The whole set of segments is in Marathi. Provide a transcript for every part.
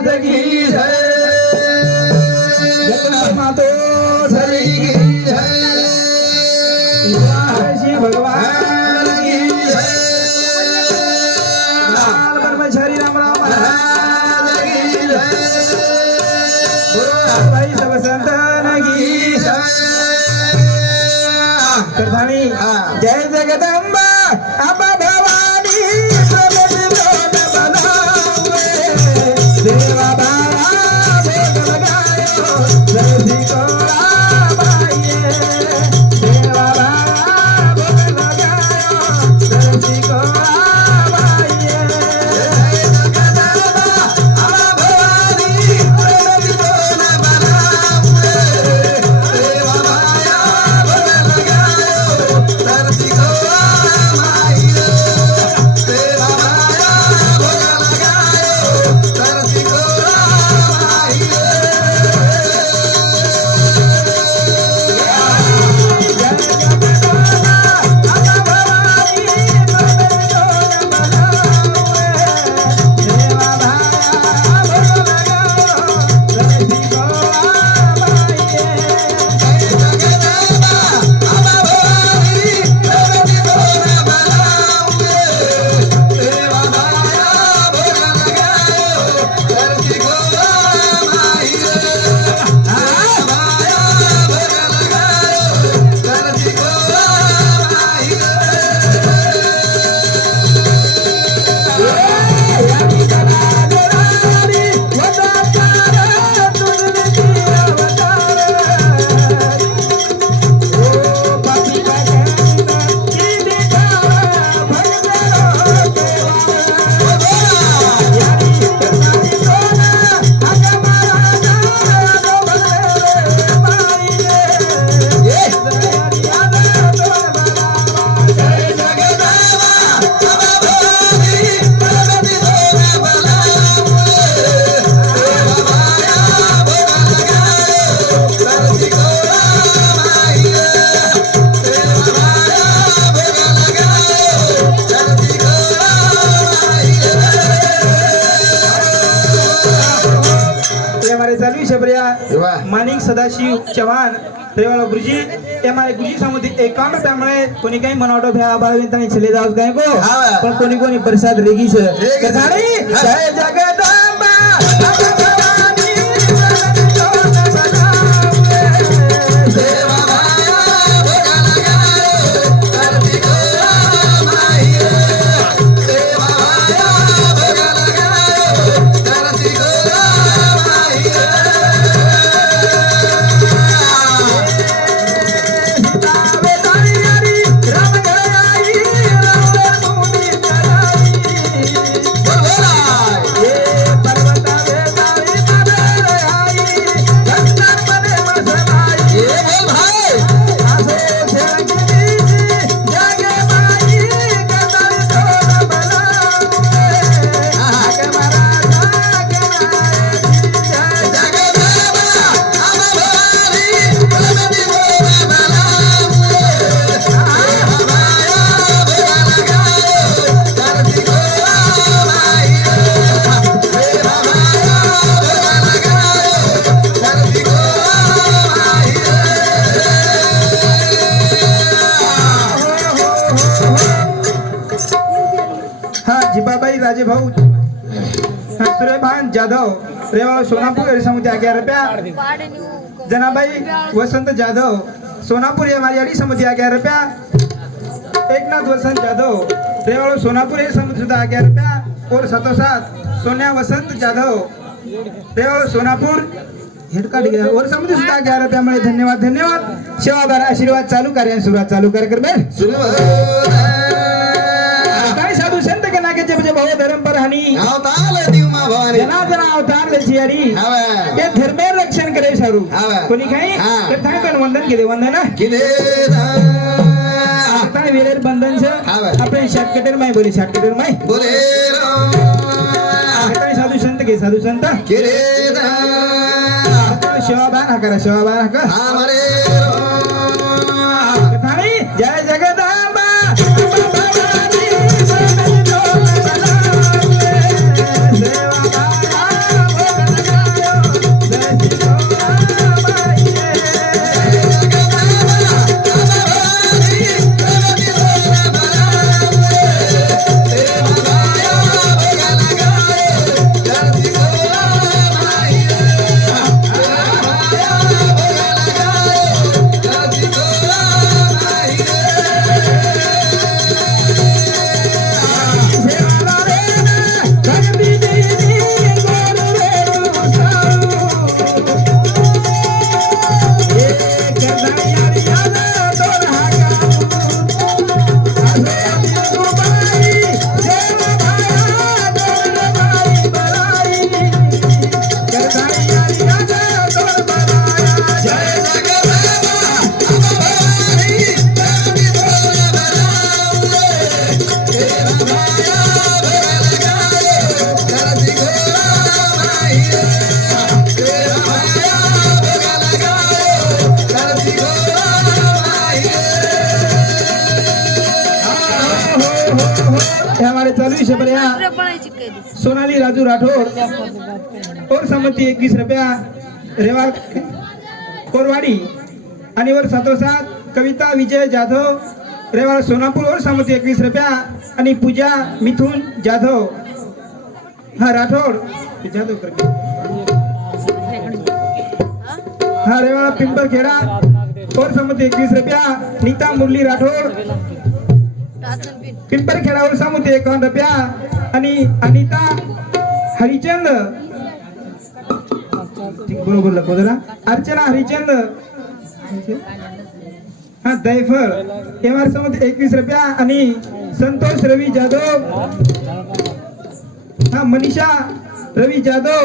महाराज की जय जगन्नाथ मातो धरी की जय श्री भगवान की जय ब्रह्मचारी राम राम महाराज की जय भाई सब संतान की जय करधानी जय जगदम्बा अम्बा भवानी देवा बाबा भोग लगायो दर्शी को आवाइए देवा बाबा भोग लगायो दर्शी को आवाइए जय जगदम्बा अम्बा भवानी दर्शी को न बनावे देवा बाबा भोग लगायो दर्शी को आवाइए देवा बाबा भोग लगायो दर्शी को मानिक सदाशिव चव्हाण रेवाला गुरुजी ये हमारे गुरुजी समुद्री एकाउंट त्यामुळे कोणी काही मनोटो भ्या बाळविंतानी चले जाऊ काय को पण कोणी कोणी प्रसाद रेगी से कथाणी जय जगदम्बा भवानी देवा बाबा भोग लगायो धरती को आवाइए देवा बाबा भोग लगायो धरती को आवाइए राजे भाऊ सूर्यभान जाधव रेवाड़ा सोनापुर समुद्र 11 रुपया जनाबाई वसंत जाधव सोनापुर हमारी समुद्र 11 रुपया एकनाथ वसंत जाधव रेवाड़ा सोनापुर समुद्र 11 रुपया और सतोसात सोनिया वसंत जाधव रेवाड़ा सोनापुर हेडकाट गया और समुद्र 11 रुपया मेरे धन्यवाद धन्यवाद सेवादार आशीर्वाद चालू कार्य शुरुआत चालू कर भव धर्म पर हानि जना जना अवतार लेची अरी ये धर्मे रक्षण करे सारू कोणी काही तर थाय पण वंदन केले वंदन केले आता वेलेर बंधन से अपने शॉर्टकटर में बोले शॉर्टकटर में बोले आता साधु संत केले शोभान करा शोभान कर हमारे कथानी जय जगदम्बा देवा बाबा सोनाली राजू राठौर और सम्मति 21 रुपया रेवा कोरवाड़ी आणि वर साथोसाथ कविता विजय जाधव रेवा सोनापूर और सम्मति 21 रुपया आणि पूजा मिथुन जाधव हा राठौर जाधव करके हा रेवा पिंपलखेड़ा और सम्मति 21 रुपया नीता मुरली राठौर पिंपलखेड़ा और सम्मति 51 रुपया आणि अनिता हरिचंद बरोबर लखो जरा अर्चना हरिचंद हा दैफर एमआर सम्मति 21 रुपया आणि संतोष रवी जाधव हा मनीषा रवी जाधव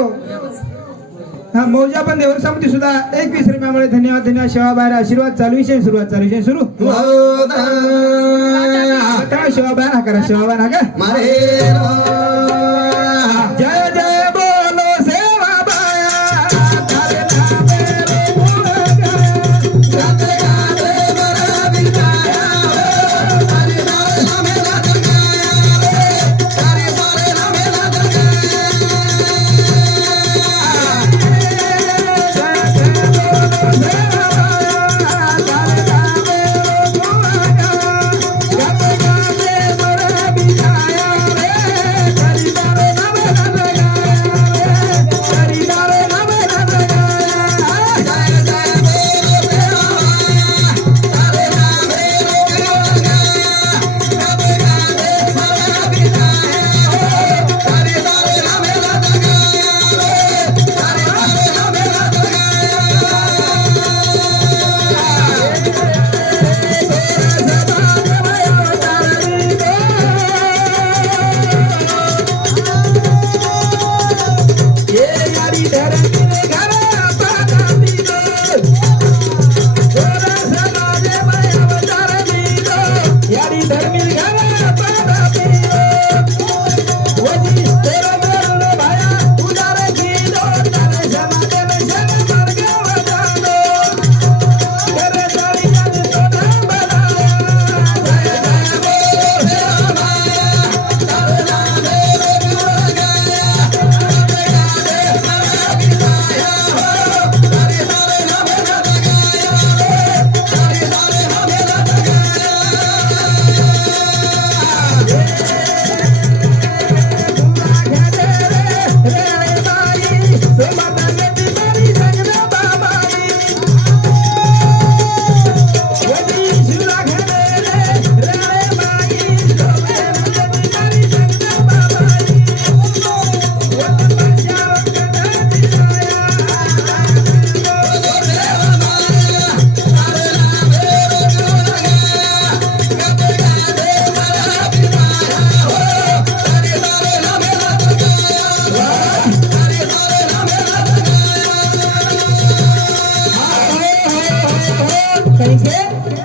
हा मौजा पण देवर सम्मति सुद्धा 21 रुपयामुळे धन्यवाद धन्यवाद सेवा बाहेर आशीर्वाद चालू विषय सुरुवात चालू विषय सुरू सेवा बाहेर हा करा सेवा बाहेर हा का मारे जय जय बोलो सेवा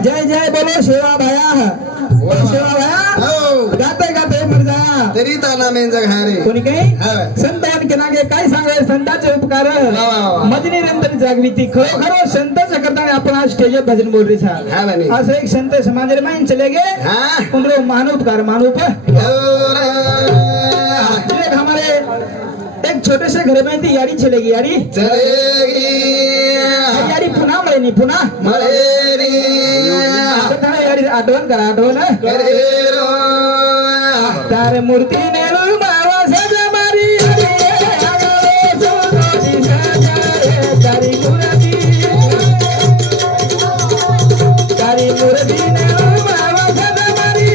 जय जय बोलो सेवा भाया सेवा भाया गाते गाते मर जाया तरी ताना मेन जग हारे कोणी काही हा संतान केनागे काय सांगाय संतांचे उपकार मजनी नंतर जागृती खरोखर संतच करता आपण आज स्टेजवर भजन बोल रही साहब हा बनी आज एक संत समाज रे माइन चले गए हां उनको मानवपकार मानव एक हमारे एक छोटे से घर में थी यारी चलेगी यारी चलेगी यारी पुन्हा मळेनी पुन्हा मलेरी यारी आठवण करा आठवण करेरो तारे मूर्ती नेलू मावा सजा मारी तारी मूर्ती नेलू मावा सजा मारी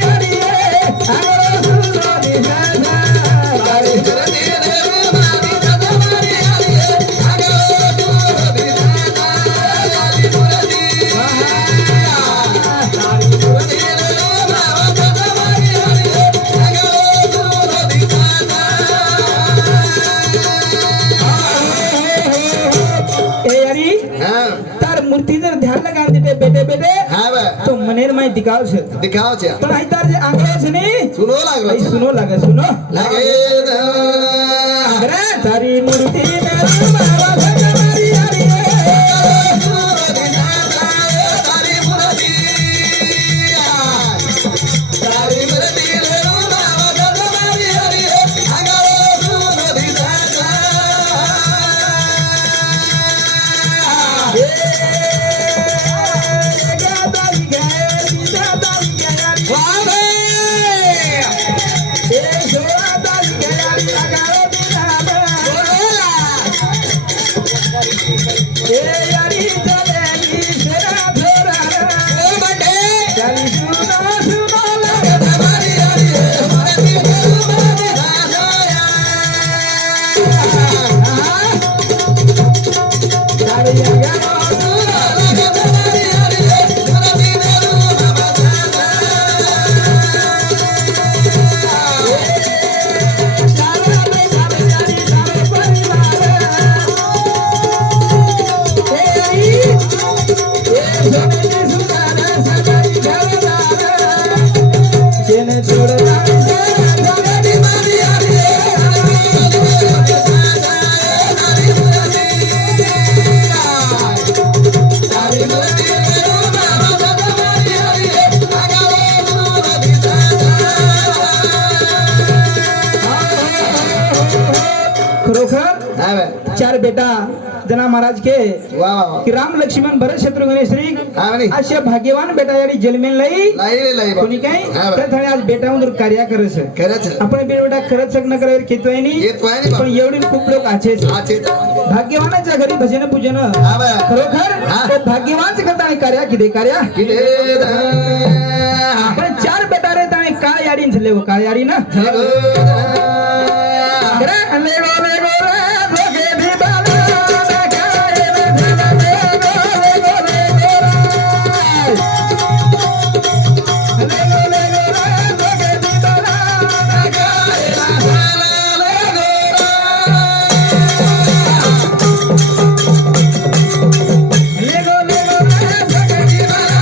मूर्ति जर ध्यान लगा देते बेटे बेटे हां बा तो मनेर में दिखाओ छे तो आइतार जे आंगरो छे नी सुनो लागो सुनो लागे सुनो लागे अरे तारी मूर्ति में बाबा भगवारी हरि तारी मूर्ति तारी मूर्ति रे बाबा भगवारी हरि खरोखर हा बे. चार बेटा जना महाराज के वा वा वा. कि राम लक्ष्मण भरत शत्रुघ्न श्री हा म्हणे. असे भाग्यवान बेटा यारी जन्मेल लई लाई रे लाई बा. कोणी काय हा बे. तर थाने आज बेटा उंदर कार्य करस खरंच आपण बेटा खरंच सगळं करायला घेतोय नी येत वाय नी बा. पण एवढी खूप लोक आछेच आचे भाग्यवानाच्या घरी भजन पूजन हा बे. खरोखर हा. तो भाग्यवानच करता कार्य किती कार्य किती आपण चार बेटा रे ताणे काय यारी झाले हो काय यारी ना रे लेगो लेगो रे धोके भी बाला काय रे लेगो लेगो लेगो लेगो रे धोके भी बाला काय लेगो लेगो रे धोके भी बाला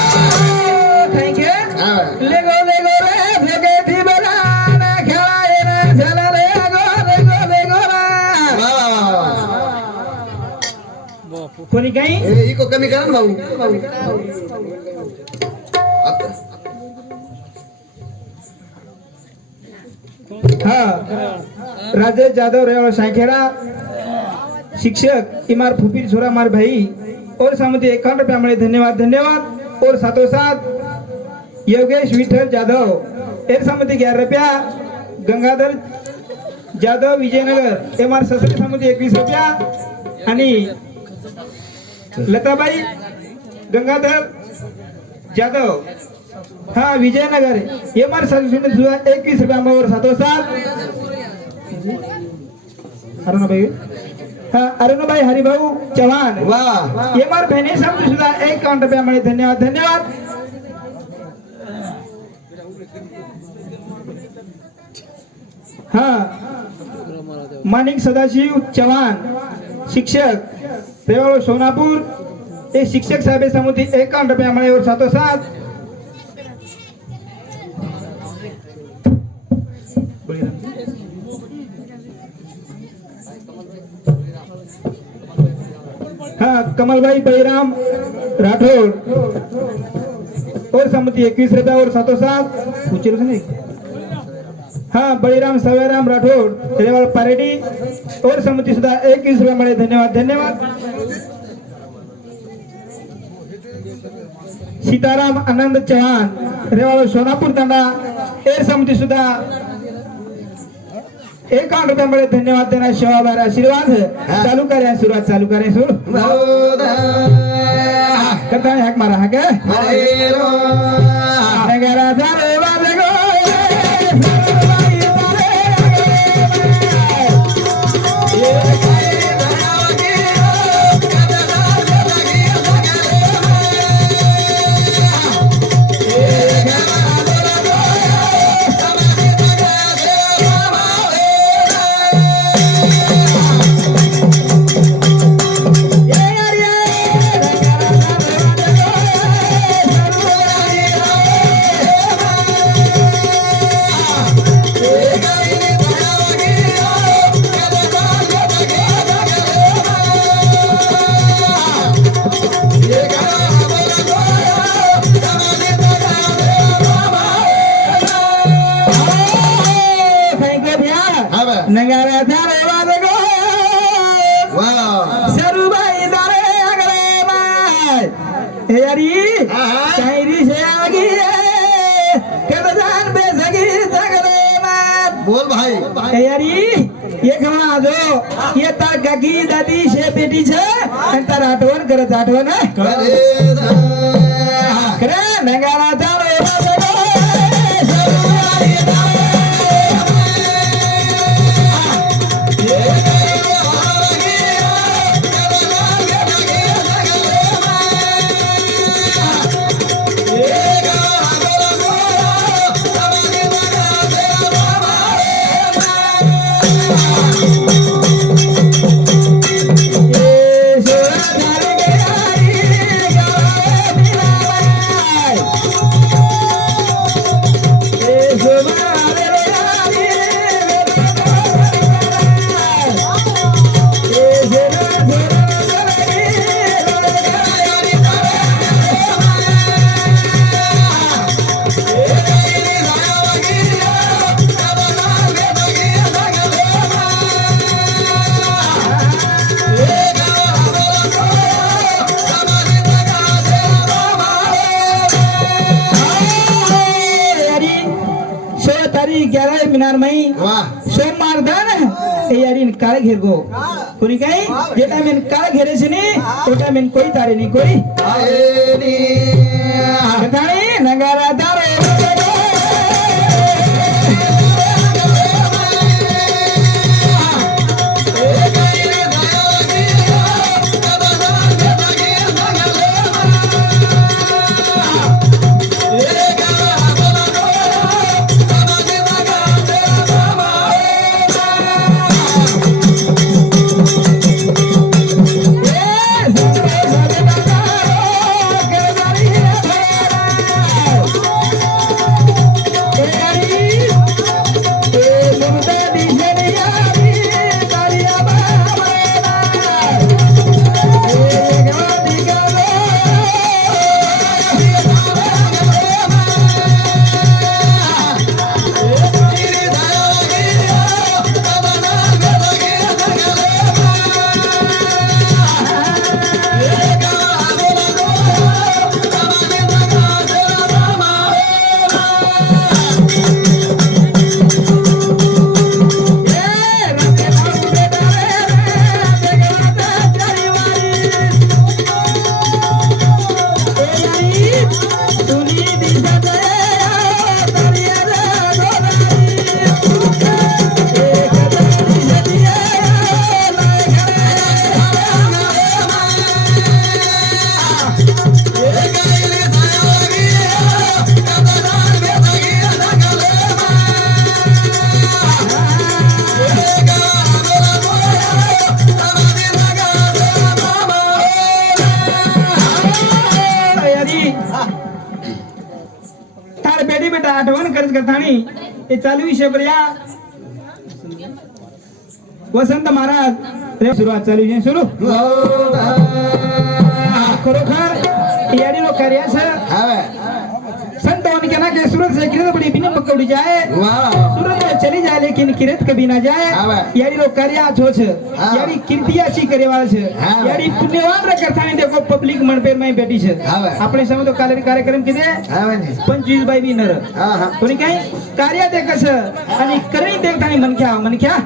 थैंक यू हा बे. लेगो लेगो रे धोके भी बाला खेळाय रे झाला लेगो लेगो लेगो रे वा वा वा वा. कोणी काही हे इको कमी करा ना भाऊ. आता. हा राजेश जाधव रेवा सायखेड़ा शिक्षक इमार फुपीर छोरा मार भाई और सामती 51 रुपया मिले धन्यवाद धन्यवाद और साथों साथ योगेश विठल जाधव एर सामती 11 रुपया गंगाधर जाधव विजयनगर एमार ससरे सामती 21 रुपया आणि लताबाई गंगाधर जाधव हाँ विजयनगर ये हमारे साथ 21 रुपया में और सातों साथ अरुण भाई हाँ अरुण भाई हरिभाऊ चौहान वा ये हमारे बहने सब सुधा 51 रुपया मिले धन्यवाद धन्यवाद हाँ मानिक सदाशिव चौहान शिक्षक रेवाड़ो सोनापुर एक शिक्षक साहब समुद्री 51 रुपया मिले और सातों साथ हाँ कमल भाई बलराम राठौर और सम्मति 21 रुपया और सातों साथ ऊंचे से नहीं हाँ बलराम सवेराम राठौर रेवाड़ पारेडी और सम्मति सुधा 21 रुपया मिले धन्यवाद धन्यवाद सीताराम आनंद चौहान रेवाड़ सोनापुर तांडा एर सम्मति सुधा 51 रुपया मिले धन्यवाद देना शिवाबार आशीर्वाद है चालू करें शुरुआत चालू करें शुरू करता है हक मारा हक है नगरा जाने वाले को नगारा थारे वाले को सरुबाई दारे अगले माय हे यारी शायरी से आगी कद जान बे सगी जगले माय बोल भाई हे यारी ये खमा जो ये तार काकी दादी से बेटी छे आणि तार आठवण करत आठवण करे नगारा थारे वाले को सरुबाई दारे लग्नार मई वा सोमवार दान ए यारी काळ घेर गो कोणी काय जे टाइम काळ घेरे छे ने तो टाइम कोई तारे नहीं कोई आए नी कथाणी नगारा तारे आठवण करत कथाणी ते चालू विषय पर्या वसंत महाराज रे सुरुवात चालू विषय सुरू खरोखर याडी लोक कार्यास संत होने के ना के सूरत से किरत बड़ी बिना पकड़ी जाए सूरत में चली जाए लेकिन किरत कभी ना जाए यारी लोग कार्य हो छ यारी कीर्तिया सी करे वाला छ यारी पुण्यवान रे करता नहीं देखो पब्लिक मन पे में बैठी छ अपने समय तो कार्यक्रम किदे 25 बाय विनर कोणी काय कार्य देख छ आणि करणी देखता नहीं मन क्या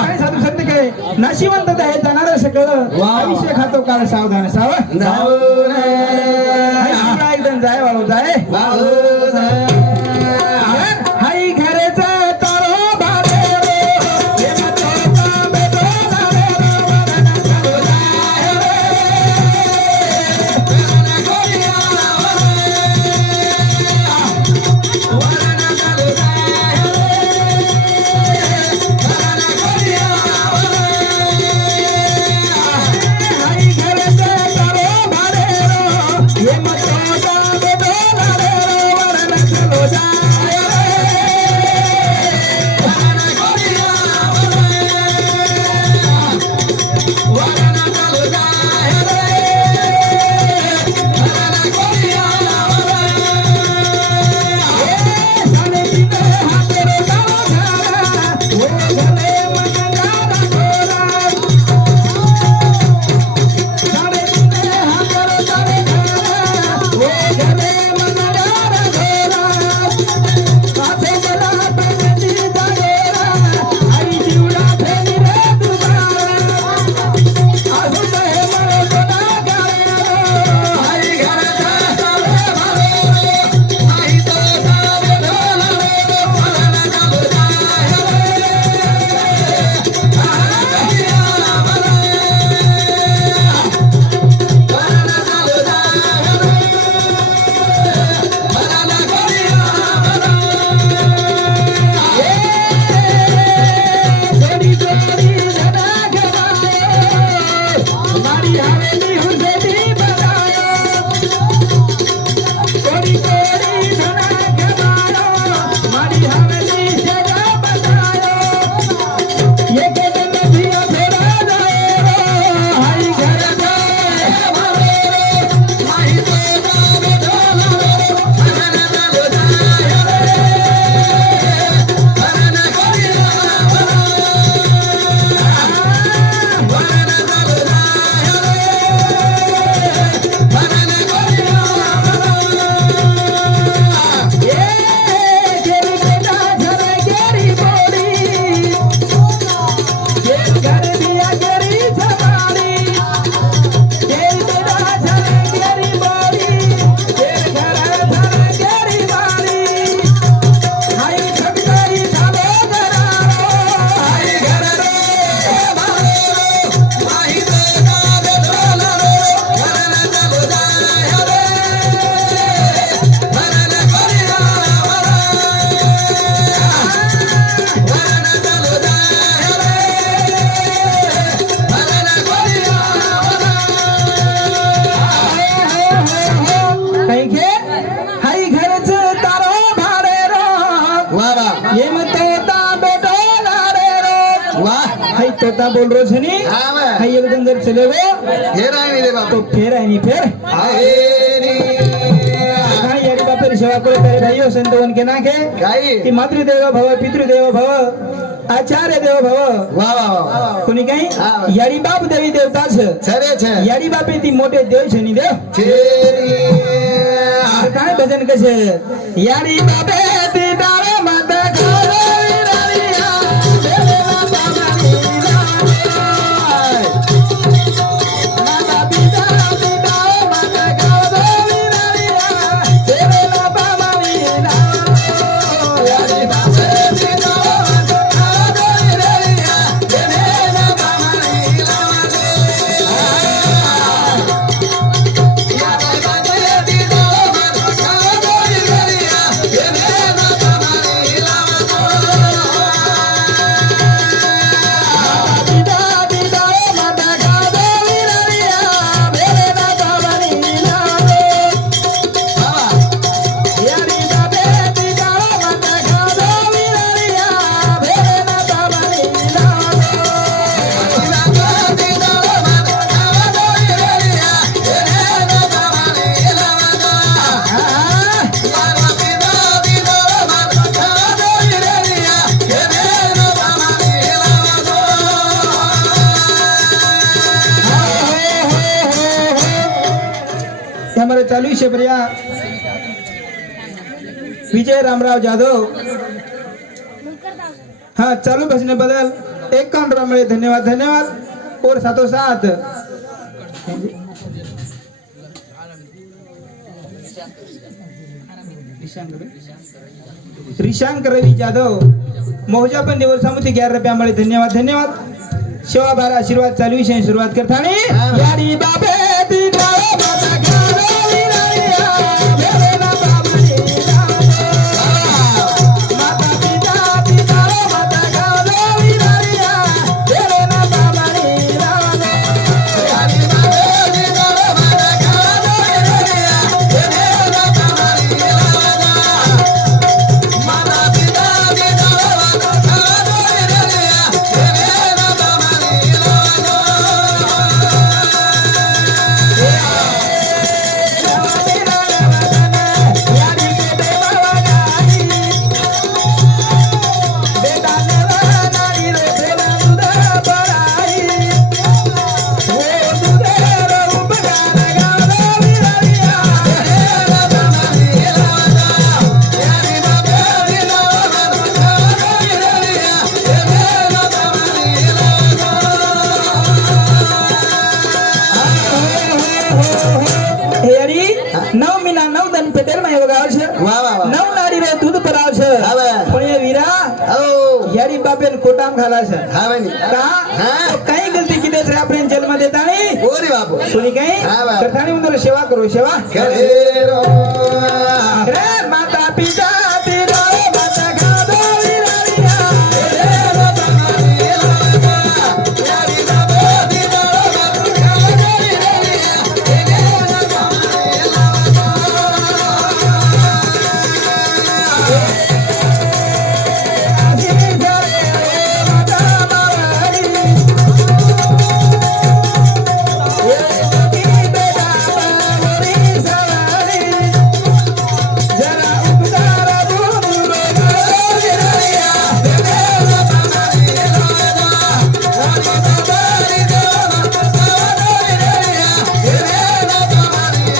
काय साधू संत काय नाशिवंत आहे जाणार सगळं आयुष्य खातो काळ सावधान एकदम जाय वाळू जाय हाई घरेचा तारो बारे हे मचोता बेटो दारे वदन चालू जाय वदन गोरिया वदन चालू जाय वदन गोरिया हाई घरेचा तारो बारे हे मचोता बेटो दारे हाई तोता बोल रो छे नी हाँ बे हाई एकदम जर चले वो हे राय रे बाबू तो फेर है नी फेर आहे रे हाई यारी बापेर सेवा करे करे भाइयों संतवन के ना के काय की मातृदेव भव पितृदेव भव आचार्य देव भव वाह वाह कोणी काही हा. यारी बाप देवी देवता છે छरे छे यारी बापे ती मोठे देव છે ની देव छेरी काय भजन कसे यारी बापे ती डाळे माता गावी राणीया देवा बाबानी राय माता पिता ती डाळे माता गावी राणीया देवा बाबानी राय यारी बापे ती डाळे माता गावी राणीया देवा बाबानी हमारे चालू છે प्रिया विजय रामराव जाधव हाँ चालू बसने बदल 51 रुपये मिले धन्यवाद धन्यवाद और साथों साथ रिशांक रवि जाधव मौजा पण दिवसामध्ये 11 रुपया मिळे धन्यवाद धन्यवाद सेवा बार आशीर्वाद चालू आहे सुरुवात करताना यारी बाबे ती डाळे माता गावी राणीया देवा बाबानी माता पिता ती डाळे माता गावी राणीया देवा बाबानी यारी बाबे ती डाळे माता गावी राणीया देवा बाबानी माता पिता ती डाळे माता गावी राणीया देवा बाबानी नौ मीना नौ दन पेटेल में योगा છે વાહ વાહ વાહ નવ નાડી રે દૂધ પરાવ છે હવે. પણ એ વીરા ઓ यारी बापेन कोटाम खाला છે હા ભાઈ का હા. तो काही गलती किती रे आपण जन्म देता नाही ઓરી બાપુ कोणी काही हा, बा. करताना म्हणतो सेवा करू सेवा કરેરો रे माता पिता तिरो माता गावी राणीया देवा बाबानी यारी बाबे तिरो माता गावी राणीया देवा बाबानी आजी घरे माता बाबानी ये बेटा बाबरी सवारी जरा उपकार बोलो गावी राणीया देवा बाबानी यारी बाबानी गावी राणीया देवा बाबानी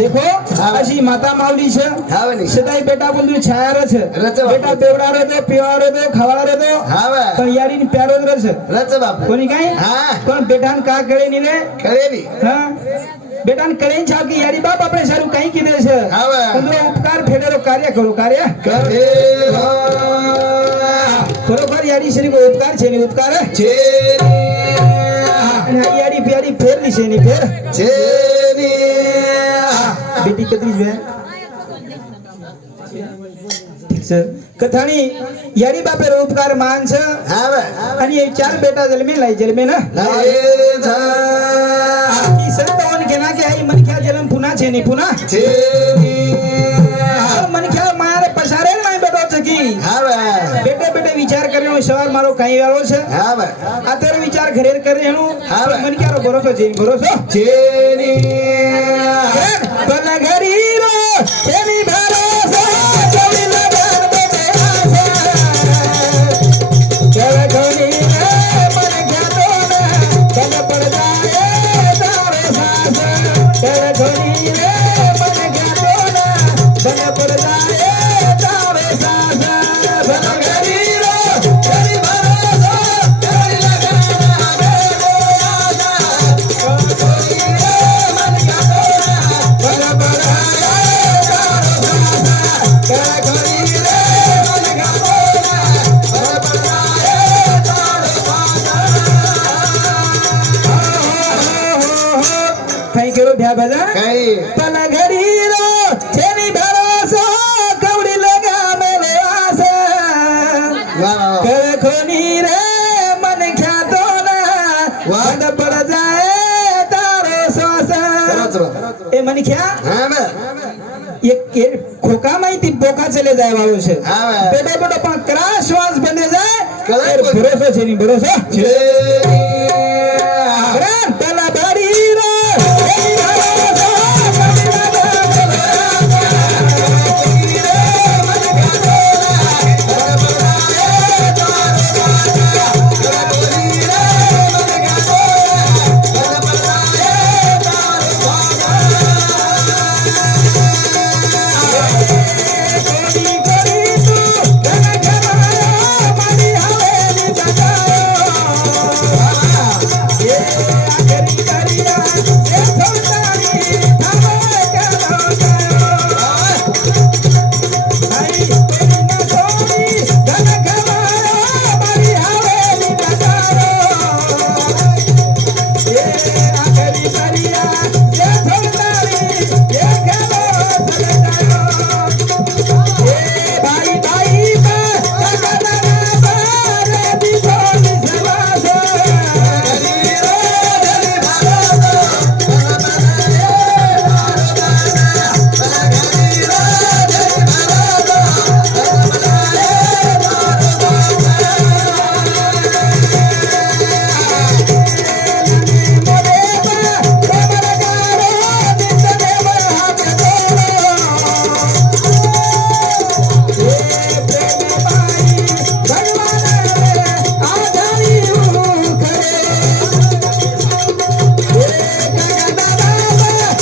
देखो अशी माता माऊली છે હા ભાઈ સદાય બેટા બોલ્યું છાયાર છે રચવા. બેટા બેવડારો દો પીવારો દો ખવાડો દો હા ભાઈ પણ યારી પ્યારો જ રહેશે રચ બાપુ કોની કાઈ હા પણ બેટાને કા કરે ની રે કરેરી હા બેટાને કરે છા કે યારી બાપ આપણે સારું કઈ કીધે છે હા ભાઈ તમને ઉપકાર ફેડેરો કાર્ય કરો કાર્ય કરેરો ખરોખર યારી શ્રી કો ઉપકાર છે ની ઉપકાર છેરી અને આ યારી પ્યારી ફેર ની છે ની ફેર છેરી બેટી કતરી છે ઠીક છે કથાણી યારી બાપે ઉપકાર માન છે હા ભાઈ અને એ ચાર બેટા જન્મે ના લાગે થા ઈ સંતોન કેના કે આઈ મનખ્યા જન્મ પુના છે ની પુના છેરી મનખ્યા મારે પસાર નહીં હા ભાઈ બેટે બેટે વિચાર કરીને સવાર મારો કઈ વાળો છે હા ભાઈ અત્યારે વિચાર ઘરે કરે એનું હા ભાઈ. મને ક્યારો ભરોસો છે ભરોસો જેની ભલા ઘડી રો એની ભરોસો સૌની લગન બેટે આશા કેવે ઘણી રે મને ખ્યાતો ને તન પડ જાય તારે સાસ કેવે ઘણી રે મને ખ્યાતો ને તન પડ જાય તારે સાસ ભલા ઘડી રો એની ભરોસો સૌની લગન બેટે થેન્ક યુ ભ્યા ભલા કઈ પલા ઘડી રો છેની ભરોસો કવડી લગા મેલે આશા વાહ કરે ખોની રે મને ખ્યાતો ના વાદ પડ જાય તારે શ્વાસ ચલો એ મને ખ્યા હા ભાઈ એક ખોકા માહિતી બોકા ચલે જાય વાળું છે હા ભાઈ બેટો બેટો પણ કરા શ્વાસ બને જાય કરા એ ભરોસો છે ની ભરોસો જેની પેલા બારી રો એની ભરોસો કવડી લગા મેલે કોની કરી તું તને ખમાયો મારી હવેલી બજાયો એ આખરી કરિયા એ સોતાની થાવે કાનો આઈ તેરી ના છોડી તને ખમાયો મારી હવેલી બજાયો એ આખરી કરિયા એ સોતાની એ ખેલો ચલે જાયો એ ભાઈ ભાઈ માં કગના બારે દીકોની સવાસો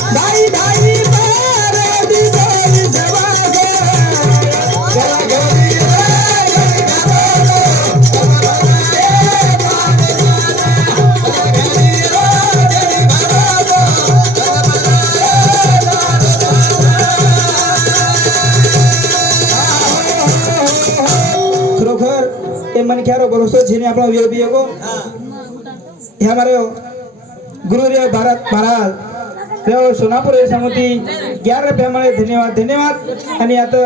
ભાઈ ભાઈ મારે દીકોની સવાસો ખરોખર એ મને ખ્યારો ભરોસો છે ને આપણો વિરોધી એકો એ हमारे गुरु रे भारत महाराज तेव्हा सोनापूर समिती 11 रुपये धन्यवाद धन्यवाद आणि आता